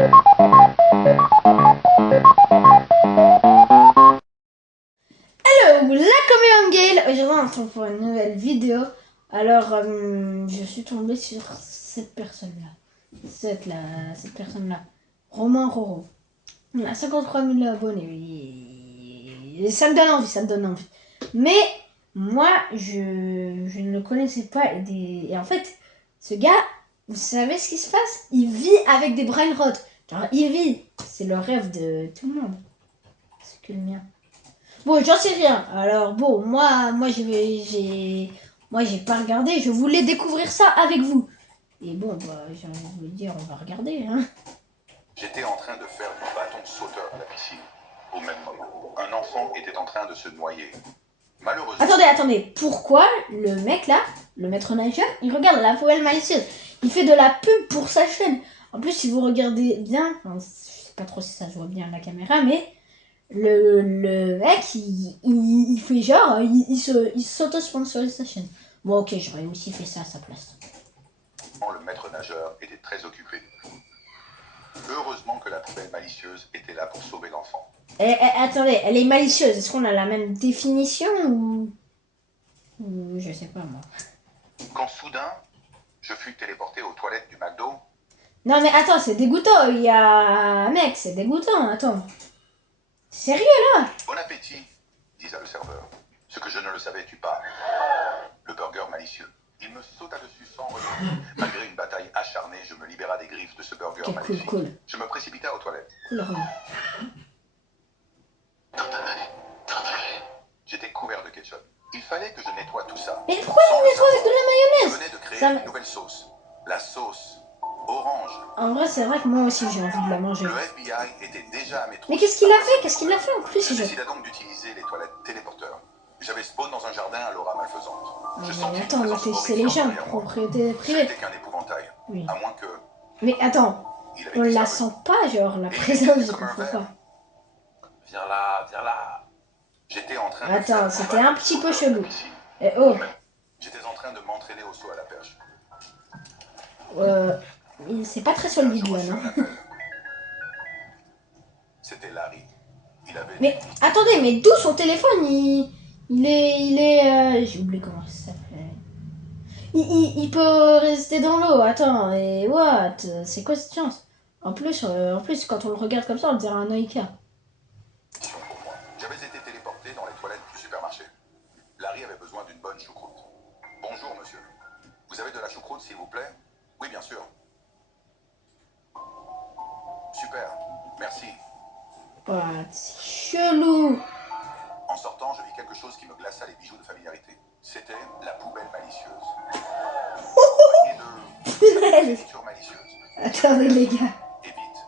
Hello, la Coméon Gale. Aujourd'hui, on se retrouve pour une nouvelle vidéo. Alors, je suis tombée sur cette personne-là. Cette personne-là. Romain Roro. Il a 53 000 abonnés. Et ça me donne envie, ça me donne envie. Mais, moi, je ne le connaissais pas. Et en fait, ce gars, vous savez ce qui se passe? Il vit avec des brain rot. Genre, il vit. C'est le rêve de tout le monde. C'est que le mien. Bon, j'en sais rien. Alors bon, moi j'ai pas regardé. Je voulais découvrir ça avec vous. Et bon, bah, j'ai envie de vous dire, on va regarder, hein. J'étais en train de faire du bâton sauteur à la piscine. Au même moment, un enfant était en train de se noyer. Malheureusement... Attendez. Pourquoi le mec là, le maître nageur, il regarde la poubelle malicieuse? Il fait de la pub pour sa chaîne. En plus, si vous regardez bien, enfin, je sais pas trop si ça se voit bien à la caméra, mais le mec, il fait genre, il s'auto-sponsorise sa chaîne. Bon, ok, j'aurais aussi fait ça à sa place. Le maître nageur était très occupé. Heureusement que la poubelle malicieuse était là pour sauver l'enfant. Attendez, elle est malicieuse. Est-ce qu'on a la même définition ou je sais pas moi. Quand soudain, je fus téléporté aux toilettes du McDo. Non mais attends, c'est dégoûtant. Il y a... Mec, c'est dégoûtant, attends. Sérieux là? Bon appétit, disait le serveur. Ce que je ne le savais-tu pas. Le burger malicieux. Il me sauta dessus sans retenue. Malgré une bataille acharnée, je me libéra des griffes de ce burger Ok, maléfique. cool. Je me précipita aux toilettes. Cool, Ron. J'étais couvert de ketchup. Il fallait que je nettoie tout ça. Mais pourquoi il nettoie avec de la Je mayonnaise? venais de créer Ça... une nouvelle sauce. La sauce orange. En vrai, c'est vrai que moi aussi j'ai envie de la manger. Le FBI était déjà à mes trousses. Mais qu'est-ce qu'il a fait? Qu'est-ce qu'il a fait en plus? Je décida donc d'utiliser les toilettes téléporteurs. J'avais spawn dans un jardin à l'aura malfaisante. Je sentis Attends, une mais présence c'est les gens, horrifiante derrière moi. propriété privée. C'était qu'un épouvantail. Oui. À moins que... Mais attends, il avait on la disparu. sent pas, genre, la Et présence, je comme un comprends verre. pas. Viens là, viens là. J'étais en train de Attends, faire c'était mon un bâton petit peu sauteur à la chelou. piscine. Eh oh, J'étais en train de m'entraîner au saut à la perche. c'est pas très solide là, non? C'était Larry. Il avait... Mais attendez, mais d'où son téléphone? J'ai oublié comment ça s'appelle. Il peut rester dans l'eau. Attends, et what? C'est quoi cette chance? En plus, quand on le regarde comme ça, on dirait un Noika. Pour moi. J'avais été téléporté dans les toilettes du supermarché. Larry avait besoin d'une bonne choucroute. Bonjour, monsieur. Vous avez de la choucroute, s'il vous plaît? Oui, bien sûr. Super. Merci. What? C'est chelou. En sortant, je vis quelque chose qui me glaça les bijoux de familiarité. C'était la poubelle malicieuse. Accompagnée de écriture malicieuse. Attendez les gars. Et vite,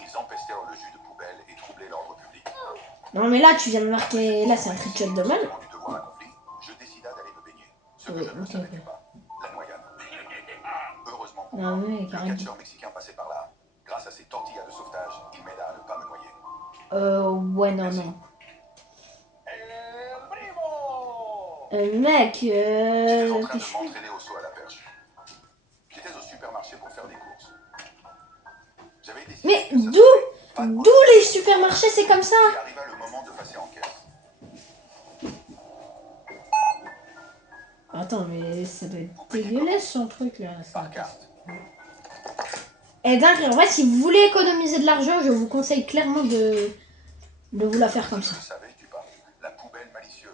ils empestèrent le jus de poubelle et troublaient l'ordre public. Non mais là tu viens de marquer, là c'est un trick shot de mal. Du devoir accompli, je décida d'aller me baigner. Ce que je ne savais pas, la noyade. Heureusement pour moi, le catcheur mexicain passait par là. Grâce à ses tortillas de sauvetage, il m'aida à ne pas me noyer. Ouais non. Mec, J'étais en train de m'entraîner au saut à la perche. J'étais au supermarché pour faire des courses. J'avais décidé. Mais d'où les supermarchés c'est comme ça? Et arriva le moment de passer en caisse. Attends mais ça doit être dégueulasse son truc là. Par carte. Et dingue, en vrai si vous voulez économiser de l'argent, je vous conseille clairement de vous la faire comme ça. Savais-tu pas? La poubelle malicieuse.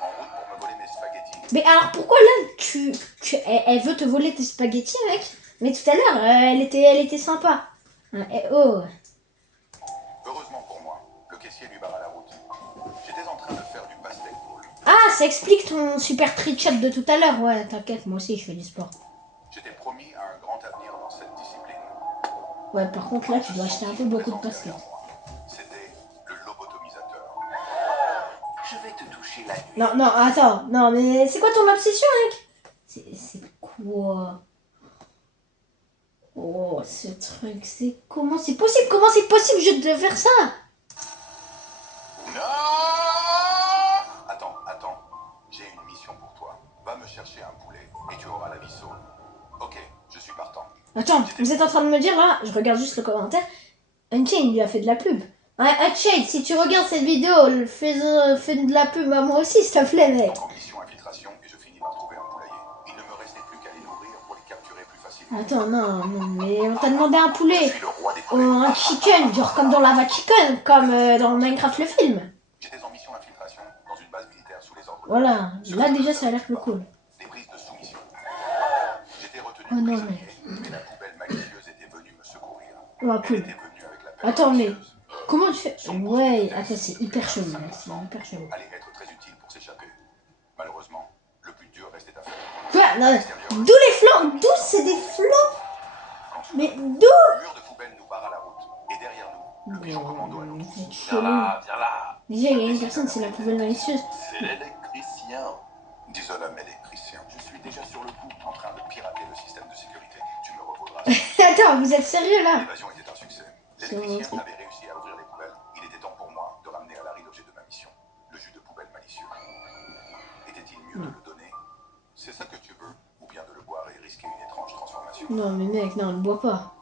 En route pour me voler mes spaghettis. Mais alors pourquoi là elle veut te voler tes spaghettis mec? Mais tout à l'heure elle était sympa. Oh. Heureusement pour moi, le caissier lui barra la route. J'étais en train de faire du basketball. Ah, ça explique ton super trick-shot de tout à l'heure. Ouais, t'inquiète, moi aussi je fais du sport. J'étais promis à un grand avenir dans cette discipline. Ouais, par contre là tu dois acheter un peu beaucoup de basket. C'était le lobotomisateur. Je vais te toucher la nuit. Non, attends, non mais c'est quoi ton obsession mec? C'est quoi? Oh, ce truc, c'est comment c'est possible? Comment c'est possible je de faire ça? Non! Attends. J'ai une mission pour toi. Va me chercher un poulet et tu auras la vie sauve. Ok, je suis partant. Attends, vous êtes en train de me dire là, je regarde juste le commentaire, Unchained lui a fait de la pub. Unchained, si tu regardes cette vidéo, fais de la pub à moi aussi, s'il te plaît, mec. En mission infiltration et je finis par trouver un poulailler. Il ne me restait plus qu'à les nourrir pour les capturer plus facilement. Attends, non, mais on t'a demandé un Je poulet. suis le roi des Oh, poulets. un chicken, genre comme dans Lava Chicken, comme dans Minecraft le film. J'étais en mission infiltration dans une base militaire sous les ordres de... Voilà, là déjà ça a l'air plus cool. Des prises de soumission. J'étais retenu Oh non, prisonnier, mais la poubelle malicieuse était venue me secourir. Oh, Elle cool. était venue avec la pelle Attends, mais malicieuse. comment tu fais? Ouais, attends, c'est hyper chelou, là, c'est hyper chelou. Allait être très utile pour s'échapper. Malheureusement, le plus dur restait à faire. Quoi? Non, d'où les flancs? D'où c'est des flancs? Mais d'où? Le mur de poubelle nous barra la route. Et derrière nous, le pigeon commando à notre C'est pouce. chelou. Viens là. Déjà, il y a une personne, c'est la poubelle malicieuse. C'est l'électricien. Dis-le l'homme électricien. Je suis déjà sur le coup, en train de pirater le système de sécurité. Tu me revaudras. Attends, vous êtes sérieux là? L'évasion était un succès. L'électricien avait réussi à ouvrir les poubelles. Il était temps pour moi de ramener à Larry l'objet de ma mission, le jus de poubelle malicieux. Était-il mieux de le donner? C'est ça que tu veux? Ou bien de le boire et risquer une étrange transformation? Non, mais mec, non, ne bois pas.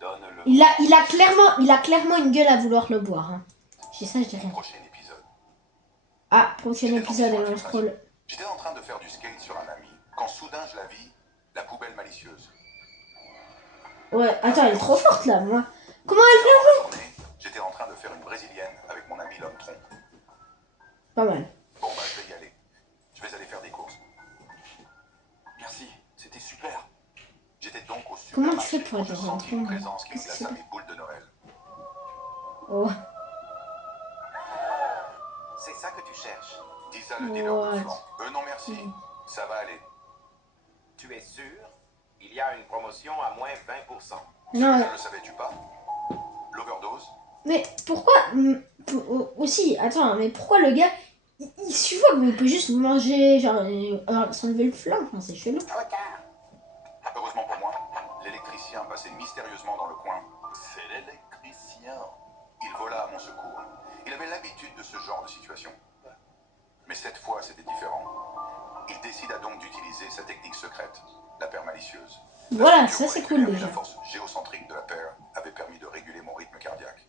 Donne-le. Il a clairement une gueule à vouloir le boire. Hein. C'est ça, je dirais. Prochain épisode. Ah, prochain épisode, elle lance trop le... J'étais en train de faire du skate sur un ami, quand soudain je la vis, la poubelle malicieuse. Ouais, attends, elle est trop forte là, moi. Comment elle fait? Dans la journée, j'étais en train de faire une brésilienne avec mon ami l'homme tronc. Pas mal. Bon bah je vais y aller. Je vais aller faire des courses. Merci, c'était super. J'étais donc au Comment tu supermarché fais pour quand être je dans un sentis une tronc, présence qui me qu'est-ce que glaça c'est? mes boules de Noël. Oh. C'est ça que tu cherches. Dis ça le dealer de What? flanc. Non merci, ça va aller. Tu es sûr? Il y a une promotion à moins 20%. Non, Ne le savais-tu pas? L'overdose? mais pourquoi... aussi, attends, mais pourquoi le gars... Il suffit qu'il peut juste manger, genre, s'enlever le flanc, enfin, c'est chelou. Heureusement pour moi, l'électricien passait mystérieusement dans le coin. C'est l'électricien. Il vola à mon secours. Il avait l'habitude de ce genre de situation. Mais cette fois, c'était différent. Il décida donc d'utiliser sa technique secrète, la paire malicieuse. Voilà, ça c'est cool La déjà. force géocentrique de la paire avait permis de réguler mon rythme cardiaque.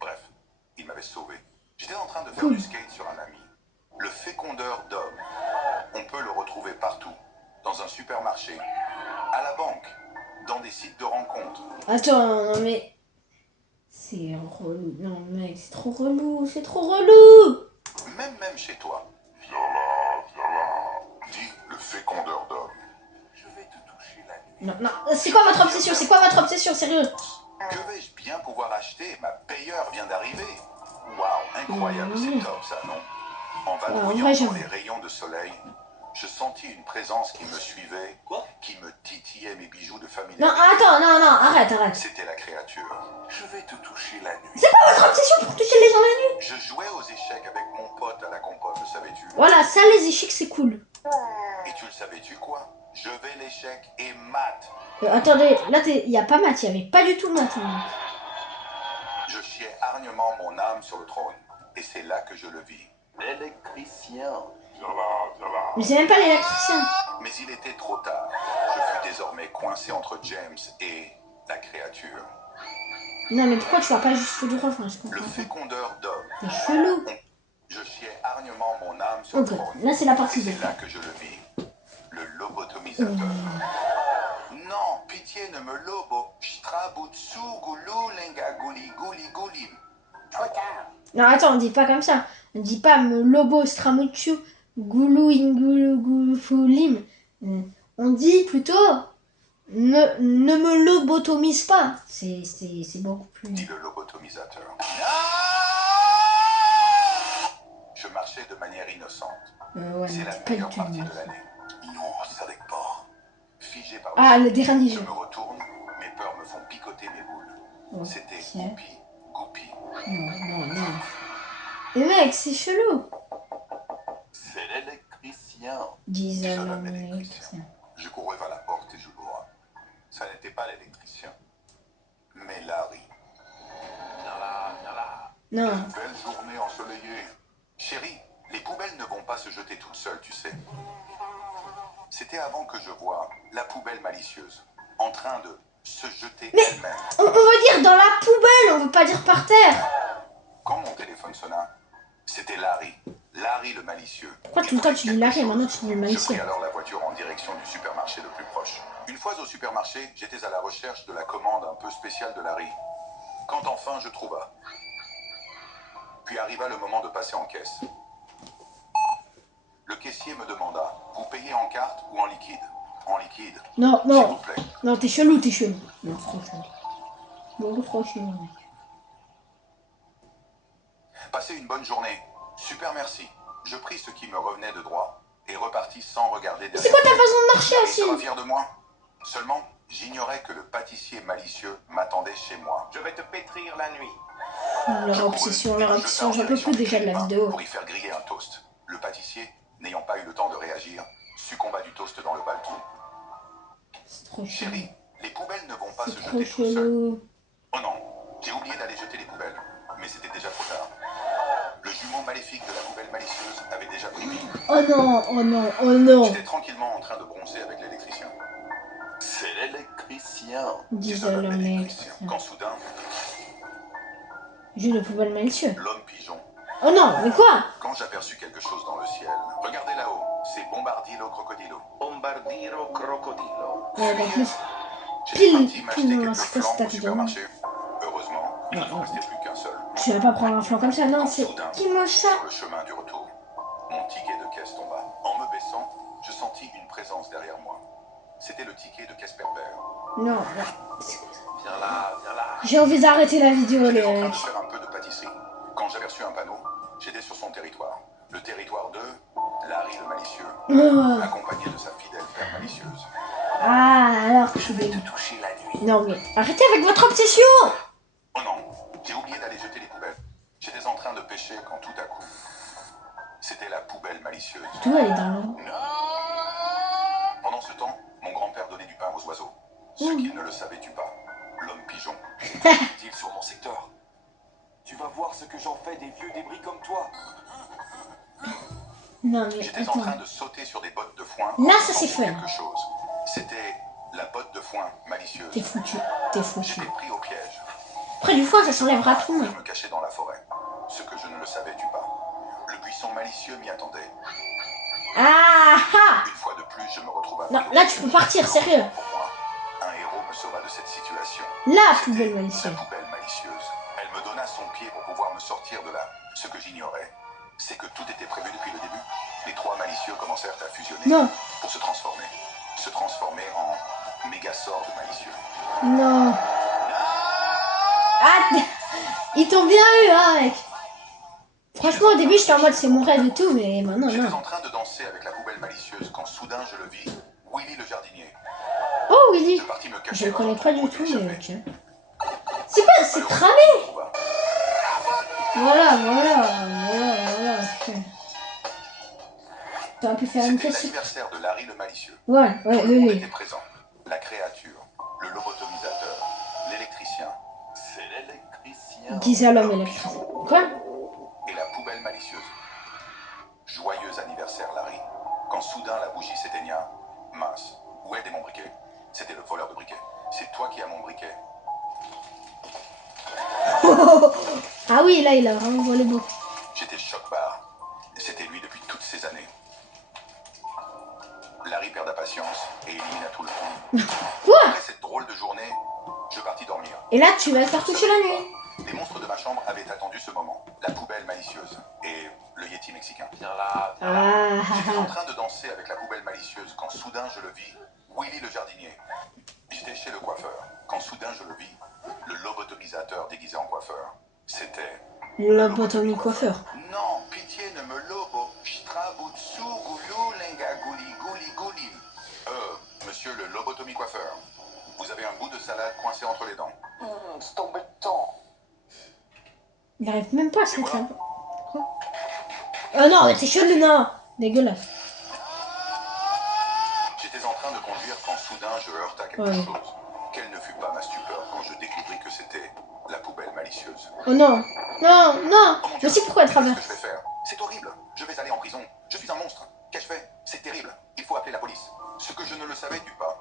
Bref, il m'avait sauvé. J'étais en train de faire Cool. du skate sur un ami. Le fécondeur d'hommes. On peut le retrouver partout. Dans un supermarché, à la banque, dans des sites de rencontres. Attends, non mais... C'est relou. Non mec, c'est trop relou, c'est trop relou. Même chez toi. Viens là. Dis le fécondeur d'hommes. Je vais te toucher la nuit. Non, non, c'est quoi votre obsession? C'est quoi votre obsession, sérieux? Que vais-je bien pouvoir acheter? Ma payeur vient d'arriver. Waouh, incroyable, c'est top ça, non? En vadrouillant vrai, dans j'avoue. les rayons de soleil, je sentis une présence qui me suivait, Quoi? qui me titillait mes bijoux de famille. Non, attends, non, arrête. C'était la créature. Je vais te toucher la nuit. C'est quoi votre obsession pour toucher les gens la nuit? Je jouais aux échecs avec mon pote à la compote, le savais-tu? Voilà, ça les échecs c'est cool. Et tu le savais-tu quoi? Je vais l'échec et mat. Attendez, là il y a pas maths, il y avait pas du tout maths. Hein. Je chiais hargnement mon âme sur le trône. Et c'est là que je le vis. L'électricien. Viens là, viens là. Mais c'est même pas l'électricien. Mais il était trop tard. Je fus désormais coincé entre James et la créature. Non mais pourquoi tu vas pas juste tout droit? Enfin, je Le comprends pas. fécondeur d'hommes. C'est chelou. Je chiais hargnement mon âme sur Ok, le trône. là c'est la Et partie c'est 2. là que je le vis. Le lobotomisateur. Non, pitié ne me lobo. Strabutsu gulu lenga guli guli gulim. Trop tard. Non, attends, on dit pas comme ça. On dit pas me lobo stramuchu goulou ingulu gulufulim. On dit plutôt ne me lobotomise pas. C'est beaucoup plus. Dit le lobotomisateur. Je marchais de manière innocente. Ouais, C'est mais la c'est pas du meilleure tout. partie de l'année. Non, ça avec pas. Figé par Ah, le ciel, dernier je jeu. me retourne, mes peurs me font picoter mes boules. Ok. C'était Goupy, Goupy. Non. Mais mec, c'est chelou. C'est l'électricien. Disait Disait l'homme l'homme électricien. électricien. Je courus vers la porte et je l'ouvra. Ça n'était pas l'électricien, mais Larry. Viens là. Non. Une belle journée ensoleillée. Chérie, les poubelles ne vont pas se jeter toutes seules, tu sais. C'était avant que je voie la poubelle malicieuse en train de se jeter Mais elle-même. on va dire dans la poubelle, on veut pas dire par terre. Quand mon téléphone sonna, c'était Larry. Larry le malicieux. Pourquoi tout le temps tu dis Larry et maintenant tu dis le Je malicieux? pris alors la voiture en direction du supermarché le plus proche. Une fois au supermarché, j'étais à la recherche de la commande un peu spéciale de Larry. Quand enfin je trouva. Puis arriva le moment de passer en caisse. Le caissier me demanda, vous payez en carte ou en liquide? En liquide. Non, S'il vous non. plaît. Non, t'es chelou, t'es chelou. Non, c'est trop chelou. Beaucoup trop chelou, mec. Passez une bonne journée. Super merci. Je pris ce qui me revenait de droit et repartis sans regarder derrière. C'est quoi ta façon de marcher Larry aussi? sera fier de moi. Seulement, j'ignorais que le pâtissier malicieux m'attendait chez moi. Je vais te pétrir la nuit. Leur obsession, j'en peux plus déjà de la vidéo. Pour y faire griller un toast. Le pâtissier, n'ayant pas eu le temps de réagir, succomba du toast dans le balcon. C'est trop chelou. Chérie, les poubelles ne vont pas se C'est trop jeter tout seules. chelou. Oh non, j'ai oublié d'aller jeter les poubelles. Mais c'était déjà trop tard. Le jumeau maléfique de la poubelle malicieuse avait déjà pris vie. Oh non, oh non, oh non. J'étais tranquillement en train de bronzer avec l'électricien. C'est l'électricien, Disait l'homme électricien. quand soudain, J'ai le poubelle malicieux. l'homme pigeon. Oh non, mais quoi? Quand j'aperçus quelque chose dans le ciel, regardez là-haut, c'est Bombardilo Crocodilo. Bombardiro crocodilo. Ouais, en plus. J'étais Pile, parti m'acheter pile, quelques c'est quoi flancs cette au vidéo? supermarché. Heureusement, il ne me restait plus qu'un seul. Tu vas pas prendre un flanc comme ça, non, c'est qui mange ça? Sur le chemin du retour, mon ticket de caisse tomba. En me baissant, je sentis une présence derrière moi. C'était le ticket de caisse pervers. Non, Viens là, viens là. j'ai envie d'arrêter la vidéo, les J'étais en train de mecs. faire un peu de pâtisserie. Quand j'aperçus un panneau, j'étais sur son territoire. Le territoire de Larry le malicieux, Oh. accompagné de sa fidèle frère malicieuse. Ah, alors Je tu vais veux. te toucher la nuit. Non, mais arrêtez avec votre obsession! Oh non, j'ai oublié d'aller jeter les poubelles. J'étais en train de pêcher quand tout à coup, c'était la poubelle malicieuse. Tout elle est dans l'eau. Pendant ce temps, mon grand-père donnait du pain aux oiseaux. Ce qu'il ne le savait-tu pas, l'homme pigeon. Dit sur mon secteur. Tu vas voir ce que j'en fais des vieux débris comme toi. Non, mais J'étais en attends. train de sauter sur des bottes de foin. Là, quand ça, j'ai c'est senti fun. quelque chose. C'était la botte de foin malicieuse. T'es foutu. T'es foutu. J'étais pris au piège. Après, du foin, ça s'enlèvera tout, Je mais. me cachais dans la forêt. Ce que je ne le savais-tu pas. Le buisson malicieux m'y attendait. Ah ah! Une fois de plus, je me retrouve Non, là, tu peux partir, sérieux. Pour moi, un héros me sauva de cette situation. La C'était poubelle la malicieuse. poubelle malicieuse. Elle me donna son pied pour pouvoir me sortir de là. Ce que j'ignorais, c'est que tout était prévu depuis le début. Les trois malicieux commencèrent à fusionner Non, pour se transformer. Se transformer en mégasort de malicieux. non. Ah, ils t'ont bien eu, hein, mec. Franchement, au début, j'étais en mode c'est mon rêve et tout, mais maintenant, J'étais non. en train de danser avec la poubelle malicieuse quand soudain je le vis, Willy le jardinier. Oh, Willy. Je partis me cacher. Je le dans connais un pas trou du pour tout, lui mais échapper. ok. C'est quoi? C'est Malheureusement, cramé! il me trouva. Voilà. Ok. T'aurais pu faire une C'était question. l'anniversaire de Larry le malicieux. Ouais, Tout le monde oui. était présent. La créature, le lobotomisateur, l'électricien. C'est l'électricien. Disait l'homme L'homme électrique. pigeon Quoi? et la poubelle malicieuse. Joyeux anniversaire, Larry. Quand soudain la bougie s'éteigna, mince, où est mon briquet? C'était le voleur de briquet. C'est toi qui as mon briquet. Ah oui, là, il a vraiment volé beaucoup. J'étais choc-barre. C'était lui depuis toutes ces années. Larry perda patience et élimina tout le monde. Quoi? Après cette drôle de journée, je partis dormir. Et là, tu vas te faire toucher la nuit. Les monstres de ma chambre avaient attendu ce moment. La poubelle malicieuse et le Yeti mexicain. Viens là, viens là. J'étais en train de danser avec la poubelle malicieuse quand soudain je le vis, Willy le jardinier. J'étais chez le coiffeur quand soudain je le vis, le lobotomisateur déguisé en coiffeur. C'était... Lobotomie coiffeur. Non, pitié ne me lobo. Strabutsu goulou lenga gouli gouli gouli. Monsieur le lobotomie coiffeur, vous avez un bout de salade coincé entre les dents. C'est embêtant. Il arrive même pas à se mettre là. Quoi? Oh non, mais t'es chelou, non. Dégueulasse. J'étais en train de conduire quand soudain je heurta quelque Ouais. chose. Quelle ne fut pas ma stupeur quand je découvris que c'était la poubelle malicieuse. Oh non. Non. Oh mon Dieu, Je sais pourquoi elle qu'est-ce traverse. que je vais faire? C'est horrible. Je vais aller en prison. Je suis un monstre. Qu'ai-je fait? C'est terrible. Il faut appeler la police. savais-tu pas?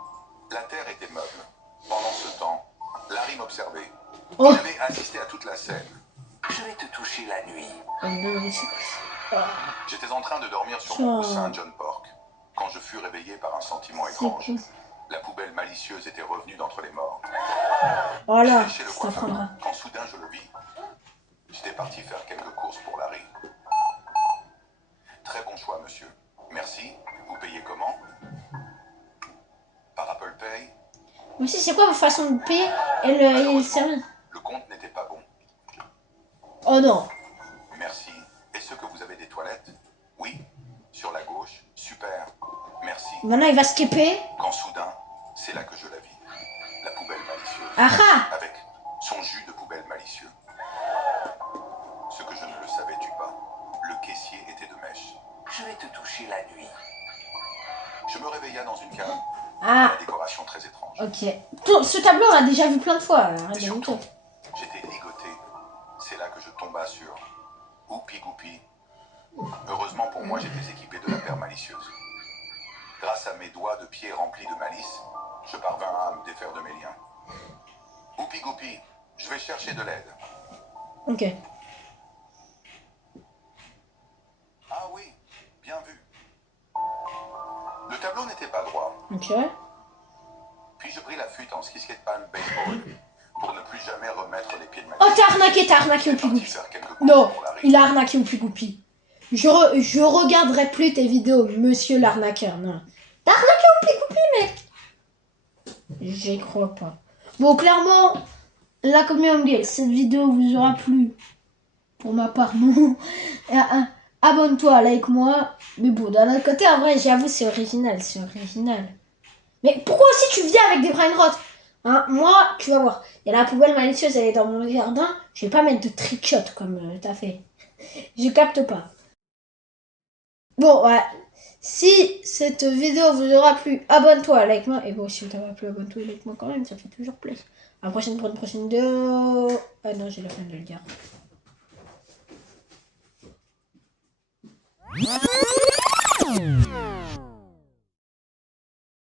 La Terre était meuble. Pendant ce temps, Larry m'observait. Oh. Il avait assisté à toute la scène. Je vais te toucher la nuit. Oh non, mais c'est quoi ça? J'étais en train de dormir sur mon coussin John Pork, quand je fus réveillé par un sentiment étrange. La poubelle malicieuse était revenue d'entre les morts. Voilà, J'étais chez le ça coiffeur, t'apprendra. quand soudain je le vis. J'étais parti faire quelques courses pour Larry. Très bon choix, monsieur. Merci. Vous payez comment? Par Apple Pay? Mais si, c'est quoi votre façon de payer? Et le service? Le compte n'était pas bon. Oh non. Merci. Est-ce que vous avez des toilettes? Oui. Sur la gauche? Super. Merci. Maintenant, il va skipper. Quand soudain, c'est là que je la vis. La poubelle malicieuse. Ah ah! Avec son jus de poubelle malicieux. Ce que je ne le savais-tu pas, le caissier était de mèche. Je vais te toucher la nuit. Je me réveilla dans une cave. Ah, La décoration très étrange. ok. Ce tableau, on l'a déjà vu plein de fois. Arrête Et de surtout, mentir. j'étais ligoté. C'est là que je tomba sur Oupi Goupi. Heureusement pour moi, j'étais équipé de la paire malicieuse. Grâce à mes doigts de pied remplis de malice, je parvins à me défaire de mes liens. Oupi Goupi, je vais chercher de l'aide. Ok. Ah oui, bien vu. Le tableau n'était pas droit. Ok. Puis je pris la fuite en ski skatepan baseball pour ne plus jamais remettre les pieds de ma Oh, t'as arnaqué au Pigoupi. faire quelques courses Non, pour Larry. il a arnaqué au Pigoupi. Je regarderai plus tes vidéos, monsieur l'arnaqueur. Non. T'as arnaqué au Pigoupi, mec. J'y crois pas. Bon, clairement, la communauté, cette vidéo vous aura plu. Pour ma part, non. Abonne-toi, like-moi. Mais bon, d'un autre côté, en vrai, j'avoue, c'est original. C'est original. Mais pourquoi aussi tu viens avec des brain rot, hein? Moi, tu vas voir. Il y a la poubelle malicieuse, elle est dans mon jardin. Je vais pas mettre de trickshot comme t'as fait. Je capte pas. Bon, ouais. Si cette vidéo vous aura plu, abonne-toi, like-moi. Et bon, si ça t'a pas plu, abonne-toi et like-moi quand même. Ça fait toujours plaisir. À la prochaine pour une prochaine vidéo. Ah non, j'ai la flemme de le dire.